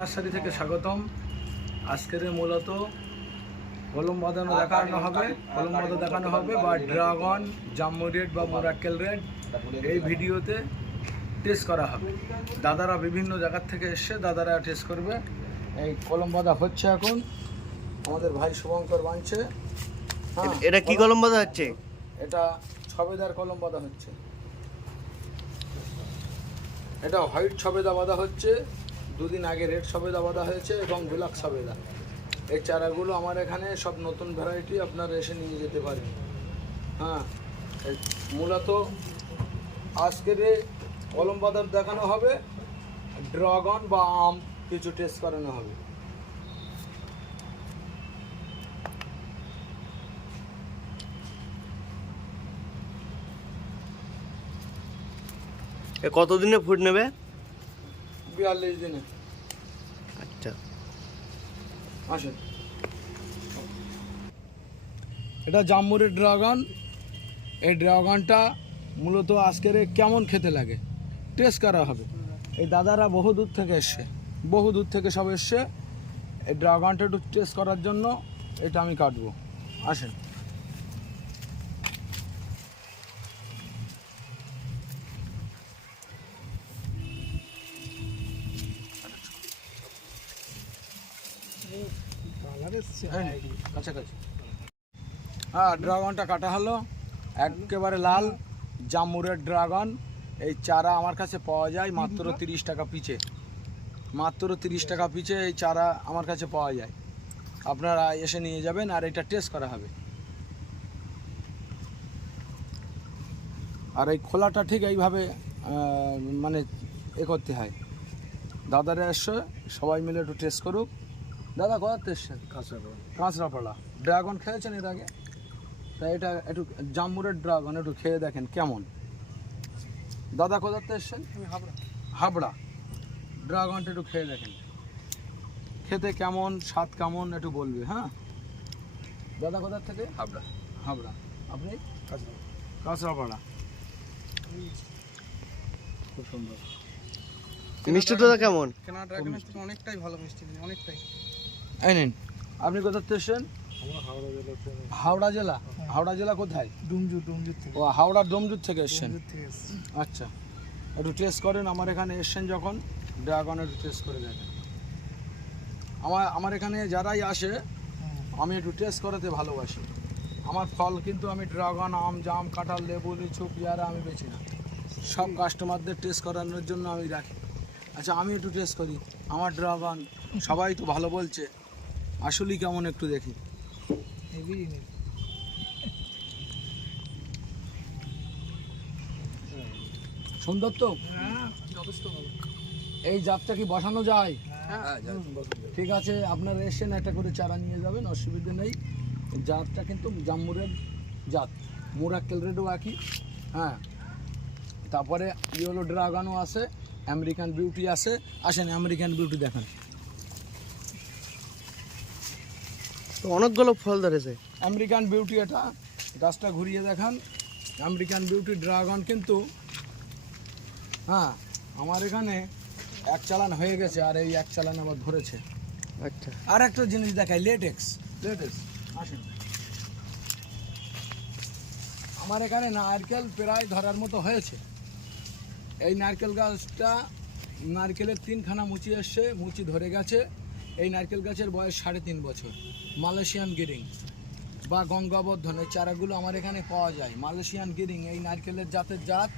Nursery থেকে স্বাগতম। আজকের মূলত কলম বাঁধানো দেখানো হবে বা ড্রাগন, জাম্বো রেড বা মোরাক্কেল রেড এই ভিডিওতে টেস্ট করা হবে। দাদারা বিভিন্ন জায়গার থেকে এসে দাদারা টেস্ট করবে। এই কলম বাঁধা হচ্ছে এখন, আমাদের ভাই শুভঙ্কর বাঁধছে। এটা কি কলম বাঁধা হচ্ছে? এটা ছবেদার কলম বাঁধা হচ্ছে। এটা হোয়াইট ছবেদা বাঁধা হচ্ছে, দুদিন আগে রেড সবেদা বাঁধা হয়েছে এবং ব্ল্যাক সবেদা। এই চারাগুলো আমার এখানে সব নতুন ভ্যারাইটি, আপনারা এসে নিয়ে যেতে পারেন। মূলত আজকের কলম বাঁধার দেখানো হবে, ড্রাগন বা আম কিছু টেস্ট করানো হবে। কতদিনে ফুট নেবে? 42 দিনে। আচ্ছা, আসেন। এটা জাম্বুরের ড্রাগন। এই ড্রাগনটা মূলত আজকের কেমন খেতে লাগে টেস্ট করা হবে। এই দাদারা বহু দূর থেকে সব এসছে এই ড্রাগনটা একটু টেস্ট করার জন্য। এটা আমি কাটবো, আসেন। কাছাকাছি। হ্যাঁ, ড্রাগনটা কাটা হলো, একেবারে লাল জাম্বুরের ড্রাগন। এই চারা আমার কাছে পাওয়া যায় মাত্র 30 টাকা পিচে। মাত্র 30 টাকা পিচে এই চারা আমার কাছে পাওয়া যায়। আপনারা এসে নিয়ে যাবেন আর এটা টেস্ট করা হবে। আর এই খোলাটা ঠিক এইভাবে মানে করতে হয়। দাদারা এসে সবাই মিলে একটু টেস্ট করুক। দাদা কোথাতে এসছেন? কাঁচরাপাড়া। ড্রাগন খেয়েছেন এর আগে? তাই এটা একটু জাম্বুরের ড্রাগন একটু খেয়ে দেখেন কেমন। দাদা কোথাতে এসছেন? হাবড়া। ড্রাগনটা একটু খেয়ে দেখেন, খেতে কেমন, স্বাদ কেমন একটু বলবে। হ্যাঁ দাদা কোথার থেকে? হাবড়া। আপনি? কাঁচরাপাড়া। খুব সুন্দর। মিষ্টিটা কেমন? অনেকটাই ভালো মিষ্টি, অনেকটাই। এই নিন। আপনি কোথার থেকে এসছেন? হাওড়া জেলা। হাওড়া জেলা কোথায়? ডুমজুর থেকে। ও, হাওড়ার ডোমজুর থেকে এসছেন। আচ্ছা, একটু টেস্ট করেন। আমার এখানে এসছেন যখন, ড্রাগন একটু টেস্ট করে দেখেন। আমার এখানে যারাই আসে আমি একটু টেস্ট করাতে ভালোবাসি। আমার ফল কিন্তু আমি ড্রাগন, আম, জাম, কাঁঠাল, লেবু, লিচু, পেয়ারা আমি বেছি না। সব কাস্টমারদের টেস্ট করানোর জন্য আমি রাখি। আচ্ছা, আমি একটু টেস্ট করি। আমার ড্রাগন সবাই তো ভালো বলছে, আসলেই কেমন একটু দেখি। সুন্দর তো? এই জাতটা কি বসানো যায়? ঠিক আছে, আপনারা এসেন, একটা করে চারা নিয়ে যাবেন, অসুবিধা নেই। জাতটা কিন্তু জাম্বুরের জাত, মোরাক্কেল রেডও একই। হ্যাঁ, তারপরে ইয়েলো ড্রাগনও আছে, আমেরিকান বিউটি আছে। আসেন আমেরিকান বিউটি দেখান। তো অনেকগুলো ফল ধরেছে। আমেরিকান বিউটি, এটা গাছটা ঘুরিয়ে দেখান। আমেরিকান বিউটি ড্রাগন কিন্তু, হ্যাঁ, আমার এখানে এক চালান হয়ে গেছে আর এই এক চালান আবার ধরেছে। আচ্ছা, আর একটা জিনিস দেখাই, লেটেক্স। আসেন। আমার এখানে নারকেল প্রায় ধরার মতো হয়েছে। এই নারকেল গাছটা, নারকেলের 3খানা মুচি এসছে, মুচি ধরে গেছে। এই নারকেল গাছের বয়স 3.5 বছর। মালয়েশিয়ান গিরিং বা গঙ্গাবর্ধন, এই চারাগুলো আমার এখানে পাওয়া যায়। মালয়েশিয়ান গিরিং এই নারকেলের জাতের জাত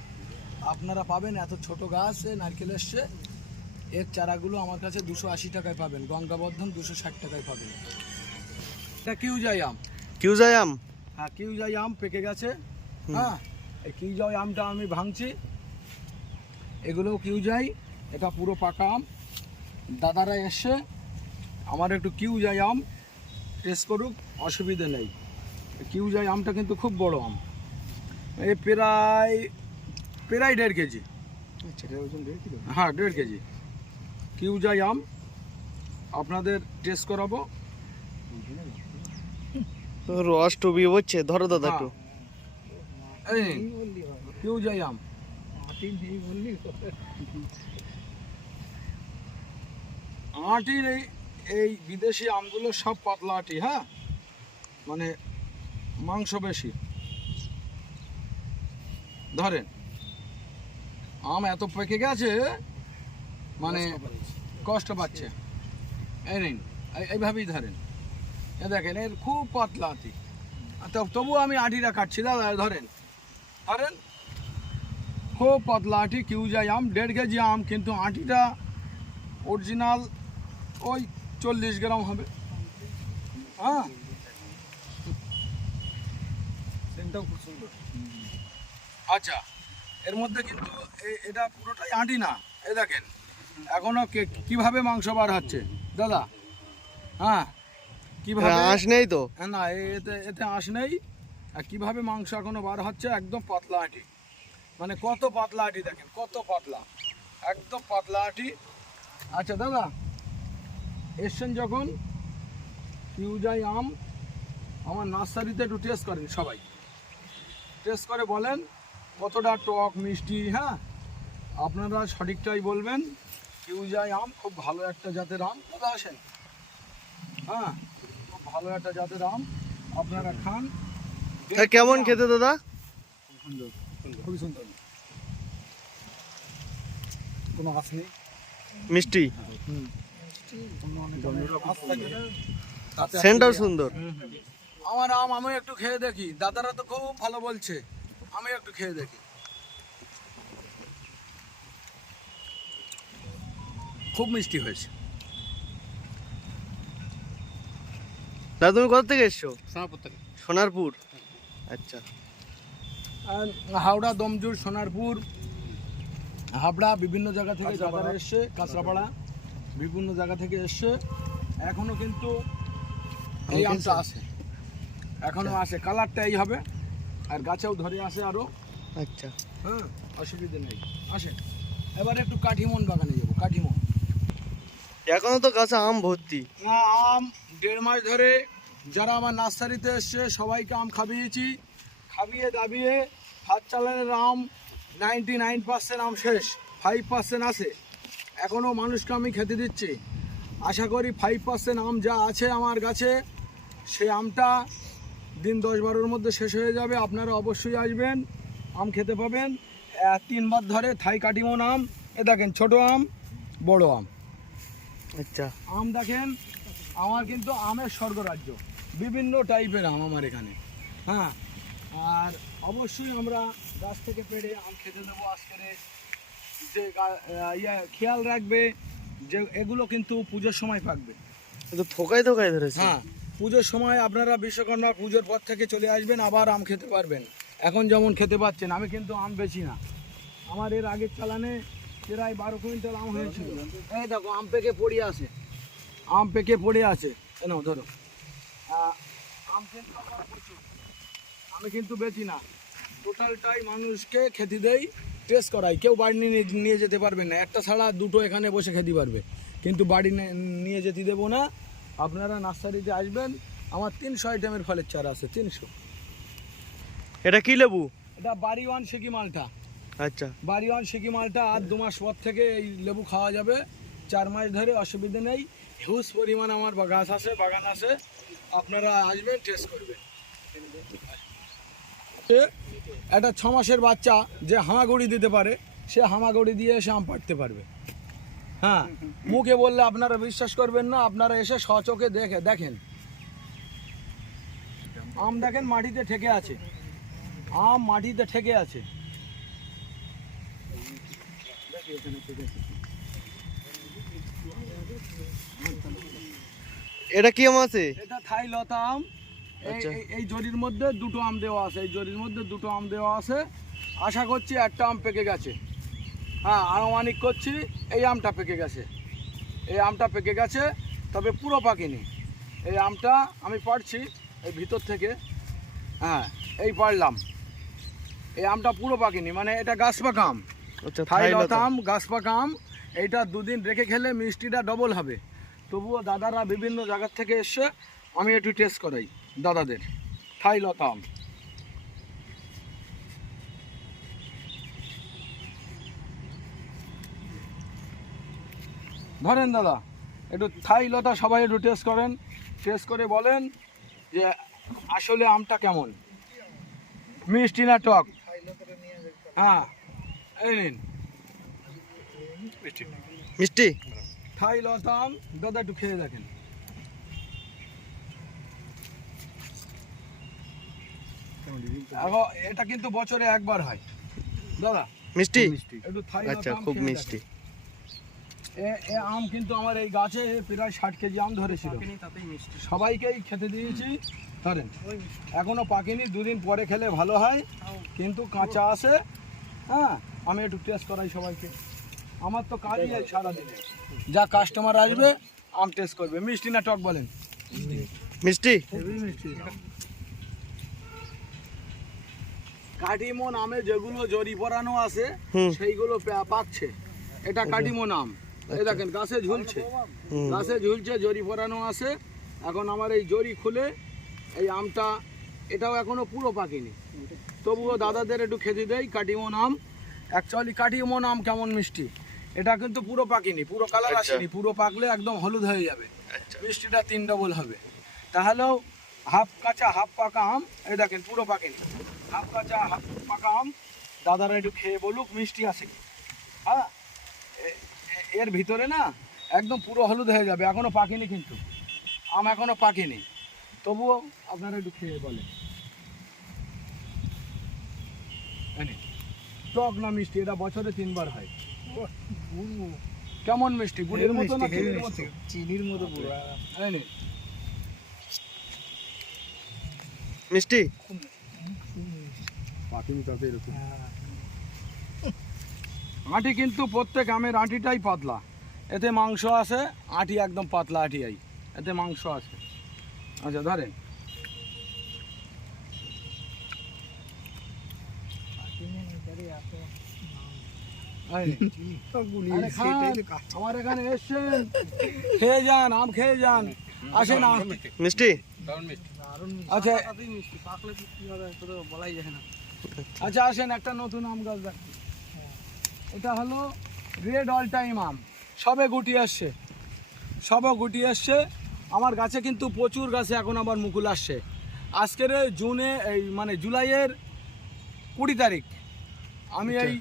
আপনারা পাবেন। এত ছোট গাছ নারকেল এসছে, এর চারাগুলো আমার কাছে 280 টাকায় পাবেন। গঙ্গাবর্ধন 260 টাকায় পাবেন। এটা কিউজাই আম। কিউজাই আম? হ্যাঁ, কিউজাই আম পেকে গেছে। হ্যাঁ, এই কিউজাই আমটা আমি ভাঙছি। এগুলোও কিউজাই, এটা পুরো পাকা আম। দাদারা এসে আমার একটু কিউজাই আম টেস্ট করুক, অসুবিধে নেই। কিউজাই আমটা কিন্তু খুব বড় আম, এই প্রায় 1.5 কেজি। হ্যাঁ, 1.5 কেজি কিউজাই আম আপনাদের টেস্ট করাবো। রস টুবি হচ্ছে, ধরো দাদা একটু। এই কিউজাই আম। আটির এই বিদেশি আমগুলো সব পাতলা আটি, হ্যাঁ, মানে মাংস বেশি। ধরেন আম এত পেকে গেছে, মানে কষ্ট পাচ্ছে। এই নিন, এইভাবেই ধরেন, এ দেখেন এর খুব পাতলা আটি। তবু আমি আটিটা কাটছি, দাদা ধরেন ধরেন, খুব পাতলা আটি, কিউজাই আম, 1.5 কেজি আম, কিন্তু আটিটা অরিজিনাল ওই 40 গ্রাম হবে। হ্যাঁ, সেন্টটাও খুব সুন্দর। আচ্ছা, এর মধ্যে কিন্তু এটা পুরোটাই আটি না, এ দেখেন এখনো কিভাবে মাংস বার হচ্ছে দাদা। হ্যাঁ, কিভাবে আঁশ নেই তো? না, এতে এতে আঁশ নেই। আর কিভাবে মাংস এখনো বার হচ্ছে, একদম পাতলা আটি, মানে কত পাতলা আটি দেখেন, কত পাতলা, একদম পাতলা আটি। আচ্ছা দাদা, এসছেন যখন, কিউজাই আম আমার নার্সারিতে একটু টেস্ট করেন, সবাই টেস্ট করে বলেন কতটা টক মিষ্টি। হ্যাঁ, আপনারা সঠিকটাই বলবেন। কিউজাই আম খুব ভালো একটা জাতের আম, দাদা আসেন। হ্যাঁ, খুব ভালো একটা জাতের আম, আপনারা খান। তা কেমন খেতে দাদা? সুন্দর, খুবই সুন্দর, কোনো আঁশ নেই, মিষ্টি, তাতে সেন্টটাও সুন্দর। আমার আম আমি একটু খেয়ে দেখি, দাদারা তো খুব ভালো বলছে, আমি একটু খেয়ে দেখি। খুব মিষ্টি হয়েছে। দাদা তুমি কোথা থেকে এসছো? সোনারপুর থেকে। সোনারপুর, আচ্ছা। আর হাওড়া, দমজুর, সোনারপুর, হাবড়া, বিভিন্ন জায়গা থেকে দাদারা এসছে, কাঁচরাপাড়া, বিভিন্ন জায়গা থেকে এসছে। এখনো কিন্তু এই আমটা আসে, এখনো আসে, কালারটা এই হবে, আর গাছেও ধরে আসে আরো। আচ্ছা, হ্যাঁ, অসুবিধা নেই, আসেন। এবার একটু কাঠিমন বাগানে যাবো, কাঠিমন। এখনো তো গাছে আম ভর্তি। না, আম 1.5 মাস ধরে যারা আমার নার্সারিতে এসছে সবাইকে আম খাবিয়েছি, খাবিয়ে দাবিয়ে হাত চালানের আম 99% আম শেষ, 5% আছে। এখনও মানুষকে আমি খেতে দিচ্ছি। আশা করি 5% আম যা আছে আমার গাছে, সেই আমটা দিন 10-12-র মধ্যে শেষ হয়ে যাবে। আপনারা অবশ্যই আসবেন, আম খেতে পাবেন। 3 বার ধরে থাই কাটিমন আম, এ দেখেন ছোট আম, বড় আম। আচ্ছা, আম দেখেন, আমার কিন্তু আমের স্বর্গরাজ্য, বিভিন্ন টাইপের আম আমার এখানে। হ্যাঁ, আর অবশ্যই আমরা গাছ থেকে পেড়ে আম খেতে দেবো আজকের। যে খেয়াল রাখবে যে এগুলো কিন্তু পুজোর সময় পাকবে। তো থোকায় থোকায় ধরেছে। হ্যাঁ, পুজোর সময় আপনারা বিশ্বকর্মা পুজোর পর থেকে চলে আসবেন, আবার আম খেতে পারবেন। এখন যেমন খেতে পাচ্ছেন, আমি কিন্তু আম বেচি না। আমার এর আগের চালানে প্রায় 12 কুইন্টাল আম হয়েছিল। এই দেখো আম পেকে পড়ে আছে, আম পেকে পড়ে আছে, কেন ধরো। আম কিন্তু আমার প্রচুর, আমি কিন্তু বেচি না, টোটালটাই মানুষকে খেতে দেই, টেস্ট করাই। কেউ বাড়ি নিয়ে যেতে পারবে না, একটা ছাড়া দুটো এখানে বসে খেতে পারবে, কিন্তু বাড়ি নিয়ে যেতে দেবো না। আপনারা নার্সারিতে আসবেন, আমার 300 আইটেমের ফলের চারা আছে, 300। এটা কি লেবু? এটা বাড়িওয়ান সিকি মালটা, আচ্ছা, বাড়িওয়ান সিকি মালটা। আর 2 মাস পর থেকে এই লেবু খাওয়া যাবে, 4 মাস ধরে, অসুবিধা নেই। হিউজ পরিমাণ আমার গাছ আছে, বাগান আছে, আপনারা আসবেন, টেস্ট করবেন। একটা 6 মাসের বাচ্চা যে হামাগুড়ি দিতে পারে, সে হামাগুড়ি দিয়ে এসে আম পাড়তে পারবে। হ্যাঁ, মুখে বললে আপনারা বিশ্বাস করবেন না, আপনারা এসে সচোখে দেখেন। আম দেখেন মাটিতে ঠেকে আছে, আম মাটিতে ঠেকে আছে। এটা কি আম আছে? এটা থাই লতা আম। আচ্ছা। এই জরির মধ্যে 2টো আম দেওয়া আছে, এই জরির মধ্যে 2টো আম দেওয়া আছে। আশা করছি একটা আম পেকে গেছে। হ্যাঁ, আনুমানিক করছি এই আমটা পেকে গেছে, এই আমটা পেকে গেছে, তবে পুরো পাকেনি। এই আমটা আমি পাড়ছি এই ভিতর থেকে। হ্যাঁ, এই পাড়লাম, এই আমটা পুরো পাকেনি, মানে এটা গাছ পাকা আম, আচ্ছা, থাই থাই লতা লতা। আম, গাছ পাকা আম। এইটা 2 দিন রেখে খেলে মিষ্টিটা ডবল হবে। তবুও দাদারা বিভিন্ন জায়গার থেকে এসে আমি একটু টেস্ট করাই দাদাদের। থাই লতা আম, ধরেন দাদা, একটু থাই লতা সবাই একটু টেস্ট করেন, টেস্ট করে বলেন যে আসলে আমটা কেমন, মিষ্টি না টক। হ্যাঁ এই নিন মিষ্টি। থাই লতা আম, দাদা একটু খেয়ে দেখেন। এখন এটা কিন্তু বছরে একবার হয় দাদা। মিষ্টি। একটু থাই লতা আচ্ছা, আম খুব খেয়ে মিষ্টি। দেখেন। এ আম কিন্তু আমার এই গাছে প্রায় 60 কেজি আম ধরেছিল, তাতেই মিষ্টি। সবাইকেই খেতে দিয়েছি। ধরেন এখনো পাকেনি, দুদিন পরে খেলে ভালো হয়, কিন্তু কাঁচা আছে। হ্যাঁ আমি একটু টেস্ট করাই সবাইকে, আমার তো কাজই হয় সারাদিনে, যা কাস্টমার আসবে আম টেস্ট করবে। মিষ্টি না টক বলেন? মিষ্টি। কাটিমন আমে যেগুলো জরি পরানো আছে হুম। সেইগুলো পাকছে। এটা কাটিমন আম, এই দেখেন গাছে ঝুলছে, হুম। গাছে ঝুলছে, জরি পরানো আছে। এখন আমার এই জরি খুলে এই আমটা, এটাও এখনো পুরো পাকেনি, তবুও দাদাদের একটু খেতে দেই। কাটিমন আম, অ্যাকচুয়ালি কাটিমন আম কেমন মিষ্টি, এটা কিন্তু পুরো পাকেনি, পুরো কালার আচ্ছা। আসেনি, পুরো পাকলে একদম হলুদ হয়ে যাবে, আচ্ছা। মিষ্টিটা 3 ডবল হবে। তাহলেও হাফ কাঁচা হাফ পাকা আম, এই দেখেন পুরো পাকেনি, হাফ কাঁচা হাফ পাকা আম। দাদারা একটু খেয়ে বলুক মিষ্টি আছে কি। হ্যাঁ এর ভিতরে না একদম পুরো হলুদ হয়ে যাবে, এখনো পাকেনি, কিন্তু আম এখনো পাকেনি, তবুও আপনারা একটু খেয়ে বলেন এই নিন। টক না মিষ্টি, এটা বছরে 3 বার হয়। কেমন মিষ্টি, গুড়ের মতো না চিনির মতো? চিনির মতো পুরো। এই নিন। মিষ্টি। পাকেনি তাতে এরকম আঁটি, কিন্তু প্রত্যেক আমের আঁটিটাই পাতলা, এতে মাংস আছে। আঁটি একদম পাতলা আঁটিয়াই, এতে মাংস আছে। আচ্ছা ধরেন, এই নিন। আরে খান, আমার এখানে এসছেন, খেয়ে যান, আম খেয়ে যান, আসেন আম। মিষ্টি। আচ্ছা তাতেই মিষ্টি। পাকলে তো কি হবে সেটা তো বলাই যায় না। আচ্ছা আসেন, একটা নতুন আম গাছ দেখি। এটা হলো রেড অল টাইম আম, সবে গুটি আসছে, সবে গুটি আসছে। আমার গাছে কিন্তু প্রচুর গাছে এখন আবার মুকুল আসছে। আজকের জুনে এই মানে জুলাইয়ের 20 তারিখ আমি এই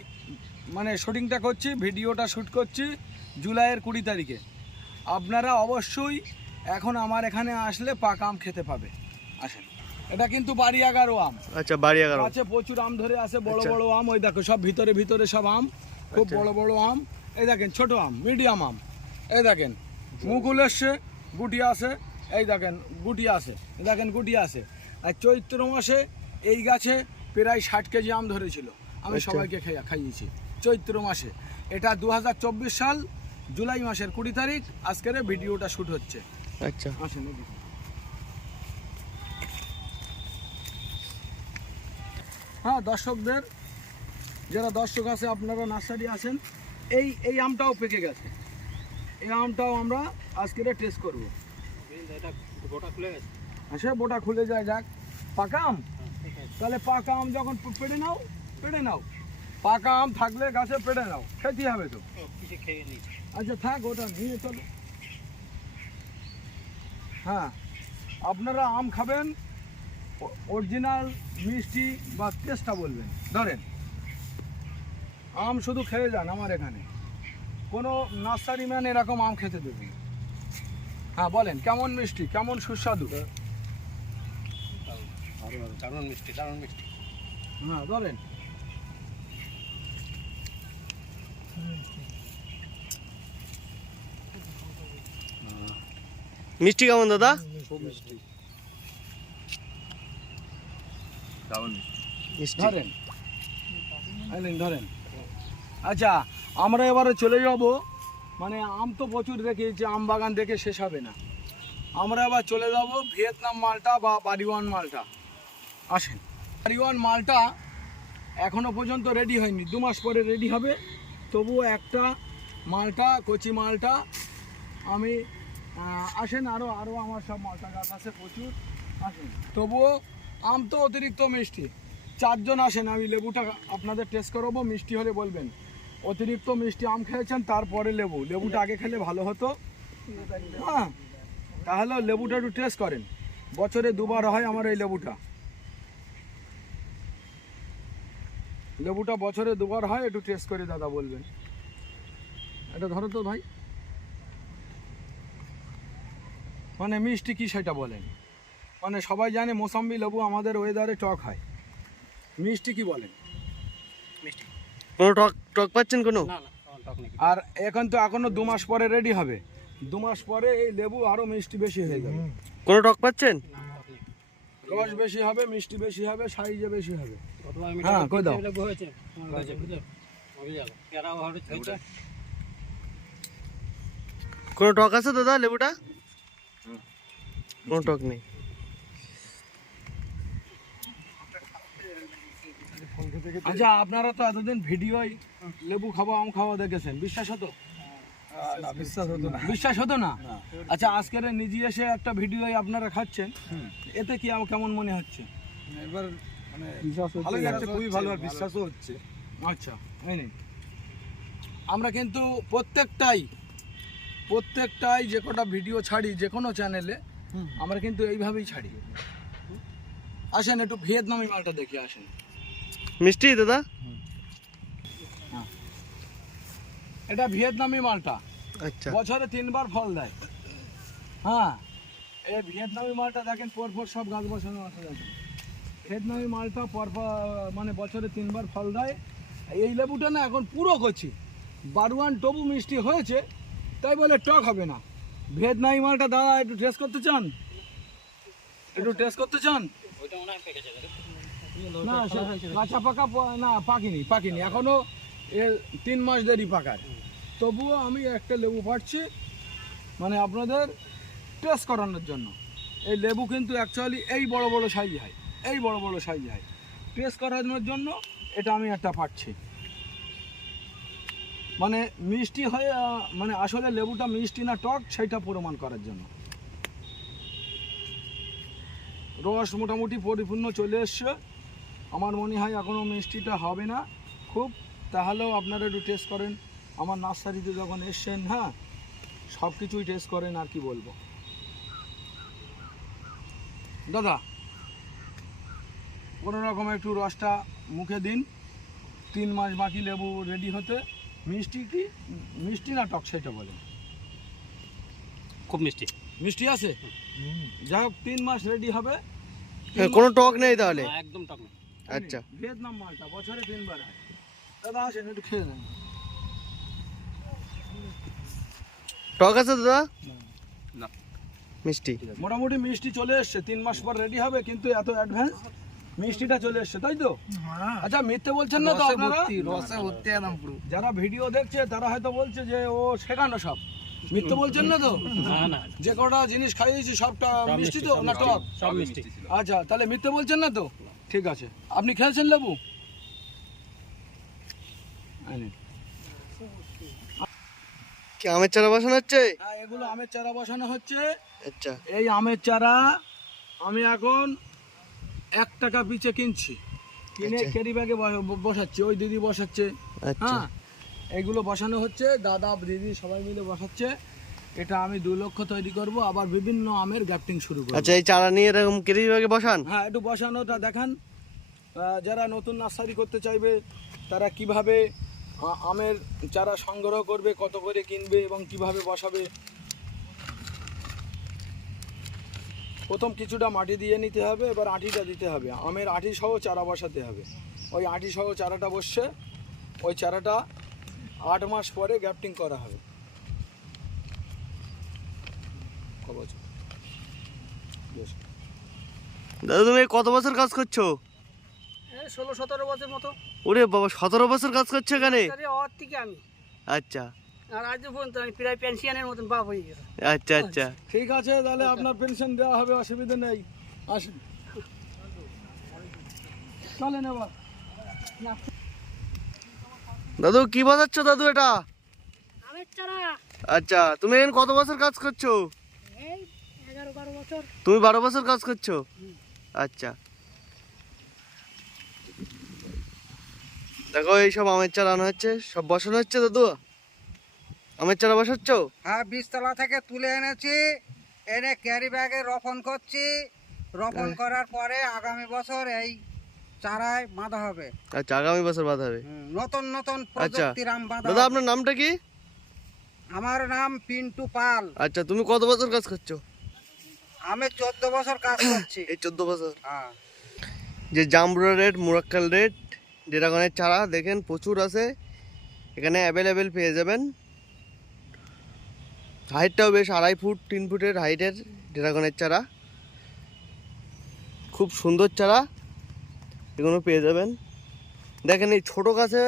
মানে শুটিংটা করছি, ভিডিওটা শ্যুট করছি জুলাইয়ের 20 তারিখে। আপনারা অবশ্যই এখন আমার এখানে আসলে পাকা আম খেতে পাবে, আসেন। এটা কিন্তু বাড়ি 11 আম, আচ্ছা, বাড়ি 11। গাছে প্রচুর আম ধরে আছে, বড় আচ্ছা। বড় আম, ওই দেখো সব ভিতরে ভিতরে সব আম, খুব আচ্ছা। বড় বড় আম। এই দেখেন ছোট আম, মিডিয়াম আম, এই দেখেন মুকুল এসছে, গুটি আছে, এই দেখেন গুটি আছে, এই দেখেন গুটি আছে। আর চৈত্র মাসে এই গাছে প্রায় 60 কেজি আম ধরেছিল, আমি আচ্ছা। সবাইকে খাইয়েছি চৈত্র মাসে। এটা 2024 সাল জুলাই মাসের 20 তারিখ আজকের ভিডিওটা শ্যুট হচ্ছে। আচ্ছা। আসেন এদিকে। হ্যাঁ দর্শকদের, যারা দর্শক আছে আপনারা নার্সারি আছেন, এই আমটাও পেকে গেছে, এই আমটাও আমরা আজকে টেস্ট করব। এটা গোটা খুলে গেছে। আসে বোটা খুলে যায়, যাক পাকা আম। তাহলে পাকা আম যখন পেড়ে নাও, পেড়ে নাও, পাকা আম থাকলে গাছে পেড়ে নাও, খেতে হবে তো। কিছু খেয়ে নি। আচ্ছা থাক, ওটা নিয়ে চলো। হ্যাঁ আপনারা আম খাবেন, অরিজিনাল মিষ্টি বা টেস্টটা বলবেন। ধরেন আম শুধু খেয়ে যান, আমার এখানে কোনো নার্সারি ম্যান এরকম আম খেতে দেবে না। হ্যাঁ বলেন কেমন মিষ্টি, কেমন সুস্বাদু। দারুণ মিষ্টি, দারুণ মিষ্টি। হ্যাঁ ধরেন, মিষ্টি কেমন দাদা? খুব মিষ্টি। মিষ্টি। ধরেন আইলেন, ধরেন। আচ্ছা আমরা এবারে চলে যাব, মানে আম তো প্রচুর রেখেছি, আম বাগান দেখে শেষ হবে না। আমরা এবার চলে যাব ভিয়েতনাম মালটা বা বাড়িওয়ান মালটা। আসেন, বাড়িওয়ান মালটা এখনো পর্যন্ত রেডি হয়নি, 2 মাস পরে রেডি হবে। তবুও একটা মালটা, কচি মালটা আমি আসেন, আরও আমার সব মালটা গাছ আছে প্রচুর, আসেন। তবুও আম তো অতিরিক্ত মিষ্টি, 4 জন আসেন, আমি লেবুটা আপনাদের টেস্ট করাবো, মিষ্টি হলে বলবেন। অতিরিক্ত মিষ্টি আম খেয়েছেন, তারপরে লেবুটা আগে খেলে ভালো হতো। হ্যাঁ, তাহলে লেবুটা একটু টেস্ট করেন। বছরে 2বার হয় আমার এই লেবুটা। লেবুটা বছরে 2বার হয়, একটু টেস্ট করে দাদা বলবেন। এটা ধরো তো ভাই, মানে মিষ্টি কি সেটা বলেন। মানে সবাই জানে মৌসম্বি লেবু আমাদের ওয়েদারে টক হয়, মিষ্টি কি বলেন? মিষ্টি। কোনো টক টক পাচ্ছেন কোনো? না না, টক নেই। আর এখন তো এখনো 2 মাস পরে রেডি হবে, 2 মাস পরে এই লেবু আরো মিষ্টি বেশি হয়ে যাবে। কোনো টক পাচ্ছেন? না, টক নেই। রস বেশি হবে, মিষ্টি বেশি হবে, সাইজে বেশি হবে। গতবার আমি হ্যাঁ, কই দাও। লেবু হয়েছে আমার গাছে, বুঝলে? হবে গেল। এরাও হয়েছে। কোনো টক আছে দাদা লেবুটা? কোনো টক নেই। আচ্ছা, আপনারা তো এতদিন ভিডিওয় লেবু খাওয়া আম খাওয়া দেখেছেন, বিশ্বাস হতো? বিশ্বাস হতো না। আচ্ছা, আজকের নিজে এসে একটা ভিডিওয় আপনারা খাচ্ছেন, এতে কি কেমন মনে হচ্ছে? এবার মানে ভালোই লাগছে, খুবই ভালো আর বিশ্বাসও হচ্ছে। আচ্ছা, এই নিন। আমরা কিন্তু প্রত্যেকটাই যে কটা ভিডিও ছাড়ি যে কোনো চ্যানেলে, আমরা কিন্তু এইভাবেই ছাড়ি। আসেন একটু ভিয়েতনামি মালটা দেখে আসেন। মিষ্টি দাদা? এটা ভিয়েতনামি মালটা, আচ্ছা। বছরে 3বার ফল দেয়। হ্যাঁ, এই ভিয়েতনামি মালটা দেখেন, পরপর সব গাছ বসানো আছে দেখেন। ভিয়েতনামি মালটা পরপর মানে বছরে 3বার ফল দেয়। এই লেবুটা না এখন পুরো কচি, বারুয়ান টবু মিষ্টি হয়েছে, তাই বলে টক হবে না। ভিয়েতনামি মালটা দাদা একটু টেস্ট করতে চান? একটু টেস্ট করতে চান? ওইটা মনে হয় পেকেছে। না, কাঁচা পাকা না, পাকিনি এখনো, 3 মাস দেরি পাকার। তবুও আমি একটা লেবু পাচ্ছি, মানে আপনাদের টেস্ট করানোর জন্য। এই লেবু কিন্তু অ্যাকচুয়ালি এই বড় বড় সাইজ হয়, এই বড় বড় সাইজ হয়। টেস্ট করানোর জন্য এটা আমি একটা পাচ্ছি, মানে মিষ্টি হয়ে মানে আসলে লেবুটা মিষ্টি না টক সেইটা প্রমাণ করার জন্য। রস মোটামুটি পরিপূর্ণ চলে এসছে, আমার মনে হয় এখনও মিষ্টিটা হবে না খুব। তাহলেও আপনারা একটু টেস্ট করেন, আমার নার্সারিতে যখন এসছেন, হ্যাঁ, সব কিছুই টেস্ট করেন। আর কি বলবো দাদা, কোনো রকম একটু রসটা মুখে দিন। 3 মাস বাকি লেবু রেডি হতে। মিষ্টি কি, মিষ্টি না টক সেটা বলেন? খুব মিষ্টি। মিষ্টি আছে, যাই হোক 3 মাস রেডি হবে। কোনো টক নেই তাহলে? না, একদম টক নেই। আচ্ছা। ভিয়েতনাম মালটা বছরে 3বার হয়। দাদা আসেন একটু খেয়ে নেন। টক আছে দাদা? না। মিষ্টি? মোটামুটি মিষ্টি চলে এসছে, 3 মাস পর রেডি হবে, কিন্তু এত অ্যাডভান্স মিষ্টিটা চলে এসছে, তাই তো? আচ্ছা, মিথ্যে বলছেন না তো আপনারা? রসে ভর্তি একদম পুরো। যারা ভিডিও দেখছে তারা হয়তো বলছে যে ও শেখানো সব, মিথ্যে বলছেন না তো? না না, যে কটা জিনিস খাইয়েছি সবটা সব মিষ্টি তো না টক? সব মিষ্টি। আচ্ছা, তাহলে মিথ্যে বলছেন না তো? ঠিক আছে। আপনি খেয়েছেন লেবু? এই নিন। কি আমের চারা বসানো হচ্ছে? হ্যাঁ, এগুলো আমের চারা বসানো হচ্ছে। আচ্ছা। এই আমের চারা আমি এখন 1 টাকা পিচে কিনছি, কিনে আচ্ছা। ক্যারি ব্যাগে বসাচ্ছি, ওই দিদি বসাচ্ছে। আচ্ছা। হ্যাঁ, এগুলো বসানো হচ্ছে, দাদা দিদি সবাই মিলে বসাচ্ছে। এটা আমি 2 লক্ষ তৈরি করব, আবার বিভিন্ন আমের গ্যাপটিং শুরু করব। আচ্ছা, এই চারা নিয়ে এরকম কেরি ব্যাগে বসান? হ্যাঁ, একটু বসানোটা দেখান। যারা নতুন নার্সারি করতে চাইবে তারা কিভাবে আমের চারা সংগ্রহ করবে, কত করে কিনবে এবং কিভাবে বসাবে। প্রথম কিছুটা মাটি দিয়ে নিতে হবে, এবার আঁটিটা দিতে হবে, আমের আঁটি সহ চারা বসাতে হবে। ওই আঁটি সহ চারাটা বসছে, ওই চারাটা 8 মাস পরে গ্যাপটিং করা হবে। বেশ। দাদা তুমি কত বছর কাজ করছো? 16-17 বছর মতো। ওরে বাবা, 17 বছর কাজ করছো এখানে? ওর থেকে আমি, আচ্ছা আর আজ পর্যন্ত আমি প্রায় পেনশনের মতন বাপ হয়ে গেছে। আচ্ছা। আচ্ছা। ঠিক আছে, তাহলে আপনার পেনশন দেওয়া হবে, অসুবিধা নেই। আসুন, চলেন এবার। দাদু কি বাজাচ্ছ দাদু এটা? আমের চারা আচ্ছা, তুমি এখানে কত বছর কাজ করছো? এই 11-12 বছর। তুমি 12 বছর কাজ করছো? আচ্ছা। দেখো, এইসব আমের চারা আনা হচ্ছে, সব বসানো হচ্ছে দাদু। আমের চারা বসাচ্ছ? হ্যাঁ, বীজতলা থেকে তুলে এনেছি, এনে ক্যারি ব্যাগে রোপণ করছি। রোপণ করার পরে আগামী বছর এই চারায় বাঁধা হবে। আচ্ছা, আগামী বছর বাঁধা হবে। নতুন নতুন আচ্ছা প্রযুক্তির আম বাঁধা দাদা, হবে। আপনার নামটা কি? আমার নাম পিন্টু পাল। আচ্ছা, তুমি কত বছর কাজ করছো? আমি 14 বছর কাজ করছি। এই 14 বছর। হ্যাঁ, যে জাম্বুরা রেড, মুরাক্কাল রেড, ড্রাগনের চারা দেখেন প্রচুর আছে এখানে, অ্যাভেলেবেল পেয়ে যাবেন। হাইটটাও বেশ 2.5 ফুট 3 ফুটের হাইটের ড্রাগনের চারা, খুব সুন্দর চারা, এগুলো পেয়ে যাবেন। দেখেন এই ছোটো গাছে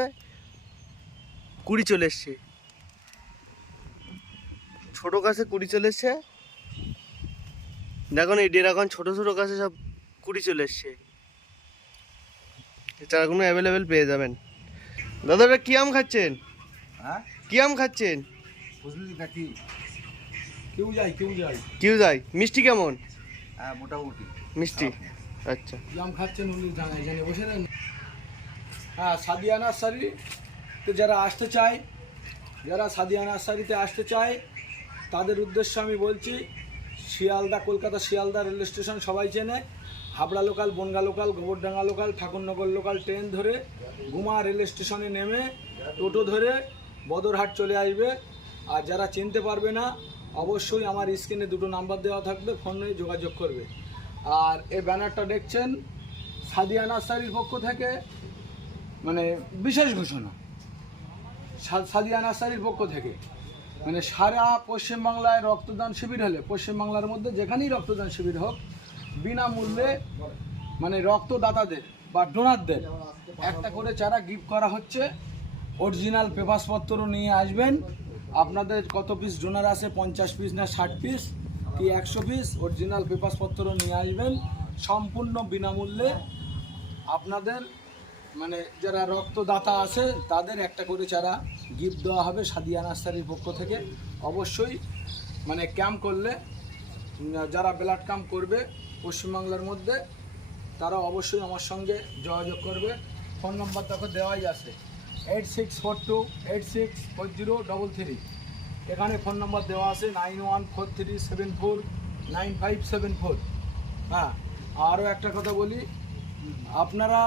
কুড়ি চলে এসছে, ছোটো গাছে কুড়ি চলে এসছে। দেখুন এই ড্রাগন ছোটো ছোটো গাছে সব কুড়ি চলে এসছে। এই চারাগুলো অ্যাভেলেবেল পেয়ে যাবেন। দাদা, এটা কি আম খাচ্ছেন? হ্যাঁ, কি আম খাচ্ছেন? বুঝলি নাকি? কেউ যায় কিউ যাই, মিষ্টি কেমন? হ্যাঁ, মোটামুটি মিষ্টি। আচ্ছা, জাম খাচ্ছেন উনি জানে বসে নেন। হ্যাঁ, সাদিয়া নার্সারিতে যারা আসতে চায়, যারা সাদিয়া নার্সারিতে আসতে চায় তাদের উদ্দেশ্যে আমি বলছি, শিয়ালদা, কলকাতা শিয়ালদা রেল স্টেশন সবাই চেনে। Habra local, Bongaon local, Gobardanga local, Thakurnagar local train ধরে গুমা রেল স্টেশনে নেমে টোটো ধরে বদরহাট চলে আসবে। আর যারা চিনতে পারবে না, অবশ্যই আমার স্ক্রিনে 2টো নাম্বার দেওয়া থাকবে, ফোনে যোগাযোগ করবে। আর এই ব্যানারটা দেখছেন সাদিয়া নার্সারির পক্ষ থেকে, মানে বিশেষ ঘোষণা সাদিয়া নার্সারির পক্ষ থেকে, মানে সারা পশ্চিমবাংলায় রক্তদান শিবির হলে, পশ্চিমবাংলার মধ্যে যেখানেই রক্তদান শিবির হোক, বিনামূল্যে মানে রক্তদাতাদের বা ডোনারদের একটা করে চারা গিফট করা হচ্ছে। অরিজিনাল পেপারসপত্র নিয়ে আসবেন। আপনাদের কত পিস ডোনার আছে, 50 পিস না 60 পিস কি 100 পিস, অরিজিনাল পেপারসপত্র নিয়ে আসবেন। সম্পূর্ণ বিনামূল্যে আপনাদের মানে যারা রক্তদাতা আছে তাদের একটা করে চারা গিফট দেওয়া হবে সাদিয়া নার্সারির পক্ষ থেকে। অবশ্যই মানে ক্যাম্প করলে, যারা ব্লাড ক্যাম্প করবে পশ্চিমবাংলার মধ্যে, তারা অবশ্যই আমার সঙ্গে যোগাযোগ করবে। ফোন নম্বর তাকে দেওয়াই আছে, 8642864033। এখানে ফোন নম্বর দেওয়া আছে 9143749574। হ্যাঁ, আরও একটা কথা বলি, আপনারা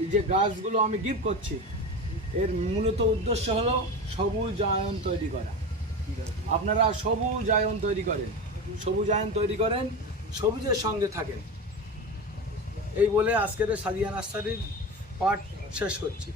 এই যে গাছগুলো আমি গিফট করছি, এর মূলত উদ্দেশ্য হলো সবুজায়ন তৈরি করা। আপনারা সবুজায়ন তৈরি করেন, সবুজের সঙ্গে থাকেন। এই বলে আজকের সাদিয়া নার্সারির পাঠ শেষ করছি।